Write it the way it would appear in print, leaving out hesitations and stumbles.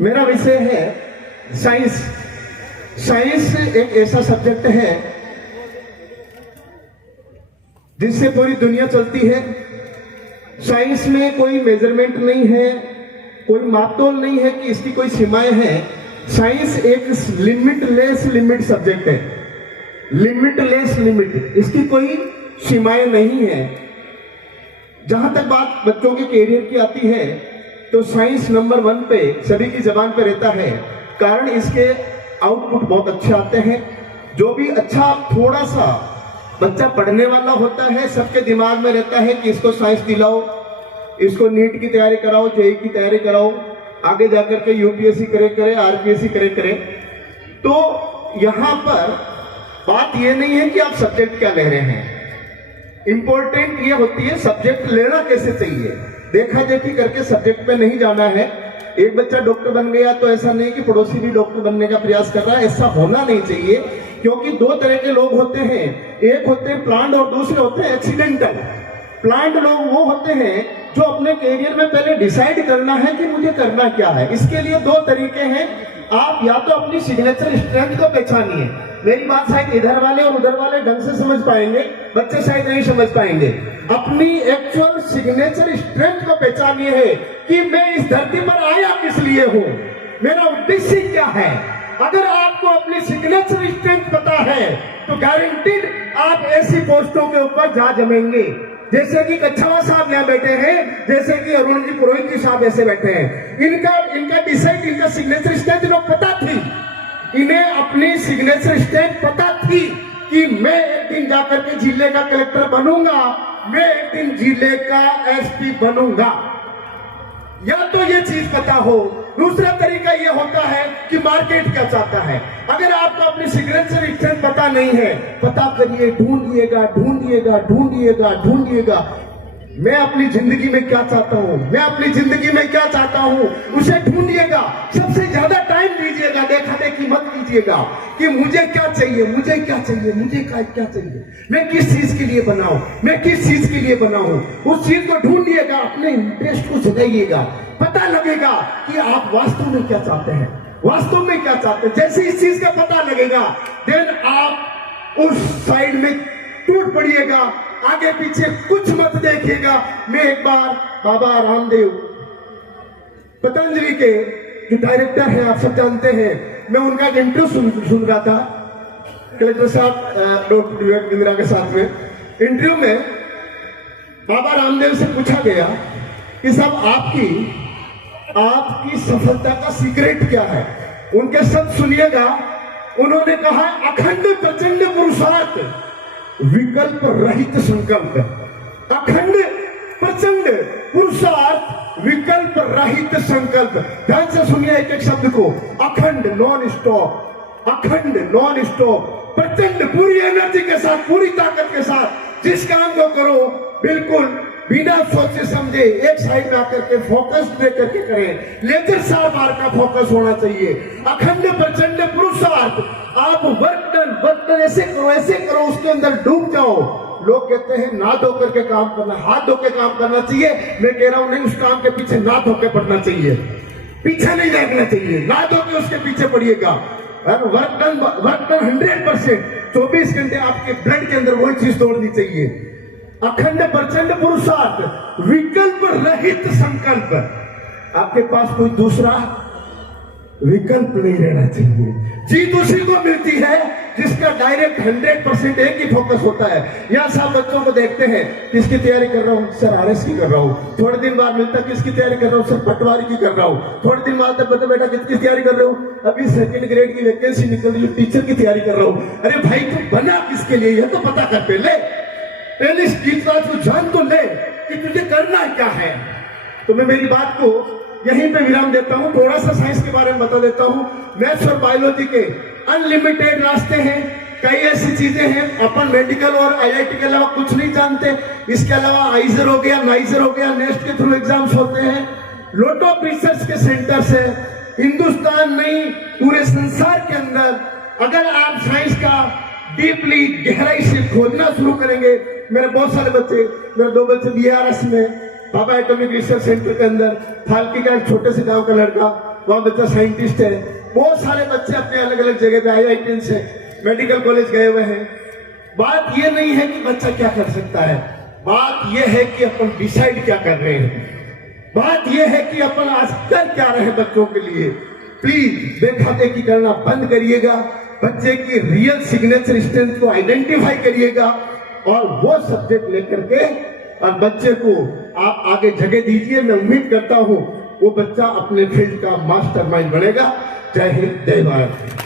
मेरा विषय है साइंस। साइंस एक ऐसा सब्जेक्ट है जिससे पूरी दुनिया चलती है। साइंस में कोई मेजरमेंट नहीं है, कोई मापतोल नहीं है कि इसकी कोई सीमाएं हैं। साइंस एक लिमिट सब्जेक्ट है, लिमिट, इसकी कोई सीमाएं नहीं है। जहां तक बात बच्चों के कैरियर की आती है तो साइंस नंबर 1 पे सभी की जबान पे रहता है, कारण इसके आउटपुट बहुत अच्छे आते हैं। जो भी अच्छा थोड़ा सा बच्चा पढ़ने वाला होता है, सबके दिमाग में रहता है कि इसको साइंस दिलाओ, इसको नीट की तैयारी कराओ, जेईई की तैयारी कराओ, आगे जाकर के यूपीएससी करे, आरपीएससी करे। तो यहां पर बात यह नहीं है कि आप सब्जेक्ट क्या ले रहे हैं, इंपॉर्टेंट ये होती है सब्जेक्ट लेना कैसे चाहिए। देखा देखी करके सब्जेक्ट पे नहीं जाना है। एक बच्चा डॉक्टर बन गया तो ऐसा नहीं कि पड़ोसी भी डॉक्टर बनने का प्रयास कर रहा है, ऐसा होना नहीं चाहिए। क्योंकि दो तरह के लोग होते हैं, एक होते हैं प्लांट और दूसरे होते हैं एक्सीडेंटल। प्लांट लोग वो होते हैं जो अपने कैरियर में पहले डिसाइड करना है कि मुझे करना क्या है। इसके लिए दो तरीके हैं, आप या तो अपनी सिग्नेचर स्ट्रेंथ को पहचानिए। मेरी बात शायद इधर वाले और उधर वाले ढंग से समझ पाएंगे, बच्चे शायद नहीं समझ पाएंगे। अपनी एक्चुअल सिग्नेचर स्ट्रेंथ को पहचानिए है कि मैं इस धरती पर आया किस लिए हूं, मेरा उद्देश्य क्या है। अगर आपको अपनी सिग्नेचर स्ट्रेंथ पता है तो गारंटीड आप ऐसी पोस्टों के ऊपर जा जमेंगे, जैसे कि कच्छावा साहब यहाँ बैठे हैं, जैसे कि अरुण जी पुरोहित जी साहब ऐसे बैठे हैं। इनका सिग्नेचर स्ट्रेंथ लोग पता थी, इन्हें अपनी सिग्नेचर स्ट्रेंथ पता थी कि मैं एक दिन जाकर के जिले का कलेक्टर बनूंगा, मैं एक दिन जिले का एसपी बनूंगा। या तो ये चीज पता हो। दूसरा तरीका ये होता है कि मार्केट क्या चाहता है। अगर आपको अपनी सिग्नेचर स्ट्रेंथ पता नहीं है, पता करिए, ढूंढिएगा। मैं अपनी जिंदगी में क्या चाहता हूं, उसे ढूंढिएगा। सबसे ज्यादा टाइम दीजिएगा, देखा देखी मत कीजिएगा कि मुझे क्या चाहिए, मैं किस चीज के लिए बनाऊं, उस चीज को ढूंढिएगा, अपने इंटरेस्ट को जगाइएगा। पता लगेगा कि आप वास्तव में क्या चाहते हैं। जैसे इस चीज का पता लगेगा, देन आप उस साइड में टूट पड़िएगा, आगे पीछे कुछ मत देखिएगा। मैं एक बार बाबा रामदेव पतंजलि के जो डायरेक्टर हैं, आप सब जानते हैं, मैं उनका एक इंटरव्यू सुन रहा था कलेक्टर साहब डॉक्टर विवेक बिंद्रा के साथ में। इंटरव्यू में बाबा रामदेव से पूछा गया कि साहब आपकी सफलता का सीक्रेट क्या है। उनके शब्द सुनिएगा, उन्होंने कहा अखंड प्रचंड पुरुषार्थ, विकल्प रहित संकल्प। अखंड प्रचंड पुरुषार्थ, विकल्प रहित संकल्प। ध्यान से सुनिए एक एक शब्द को। अखंड नॉन स्टॉप, प्रचंड पूरी एनर्जी के साथ, पूरी ताकत के साथ जिस काम को करो, बिल्कुल बिना सोचे समझे एक साइड में आकर के फोकस दे करके करें। लेजर शार्प आर का फोकस होना चाहिए। अखंड प्रचंड पुरुषार्थ, आप वर्क डन ऐसे करो, उसके अंदर डूब जाओ। लोग कहते हैं ना धो करके काम करना, हाथ धो के काम करना चाहिए। मैं कह रहा हूं नहीं, उस काम के पीछे ना धो के पड़ना चाहिए, पीछे नहीं देखना चाहिए, ना धो के उसके पीछे पड़िएगा। वर्क डन 100%, 24 घंटे आपके ब्लड के अंदर वही चीज दौड़नी चाहिए। अखंड प्रचंड पुरुषार्थ, विकल्प रहित संकल्प। आपके पास कोई दूसरा विकल्प नहीं रहना चाहिए। जीत उसी को मिलती है जिसका डायरेक्ट 100% एक ही फोकस होता है। यहाँ सब बच्चों को देखते हैं, किसकी तैयारी कर रहा हूँ सर, आरएस की कर रहा हूँ। थोड़े दिन बाद मिलता किसकी तैयारी कर रहा हूँ सर, पटवारी की कर रहा हूँ। थोड़े दिन बाद तक बता बेटा किसकी तैयारी कर रहे हो, अभी 2nd ग्रेड की वैकेंसी निकल रही है, टीचर की तैयारी कर रहा हूँ। अरे भाई तू बना किसके लिए, यह तो पता कर पहले इस बात को जान तो ले कि तुझे करना क्या है। तो मैं मेरी बात को यहीं पे विराम देता हूं। थोड़ा सा साइंस के बारे में बता देता हूं। मैथ्स और बायोलॉजी के अनलिमिटेड रास्ते हैं। कई ऐसी चीजें हैं, अपन मेडिकल और आईआईटी के अलावा कुछ नहीं जानते। इसके अलावा आइजर हो गया, नाइजर हो गया, नेस्ट के थ्रू एग्जाम्स होते हैं। लॉट ऑफ रिसर्च के सेंटर्स है हिंदुस्तान में, पूरे संसार के अंदर। अगर आप साइंस का डीपली गहराई से खोजना शुरू करेंगे, मेरे बहुत सारे बच्चे, मेरे 2 बच्चे BRS में बाबा एटॉमिक रिसर्च सेंटर के अंदर, फाल्की का एक छोटे से गांव का लड़का, वहाँ बच्चा साइंटिस्ट है। बहुत सारे बच्चे अपने अलग अलग जगह पे IIT से मेडिकल कॉलेज गए हुए हैं। बात ये नहीं है कि बच्चा क्या कर सकता है, बात ये है कि अपन डिसाइड क्या कर रहे हैं। बात ये है कि अपन आज कर क्या रहे हैं बच्चों के लिए। प्लीज देखा देखी करना बंद करिएगा, बच्चे की रियल सिग्नेचर स्ट्रेंथ को आइडेंटिफाई करिएगा और वो सब्जेक्ट लेकर के और बच्चे को आप आगे जगह दीजिए। मैं उम्मीद करता हूं वो बच्चा अपने फील्ड का मास्टरमाइंड बनेगा। जय हिंद, जय भारत।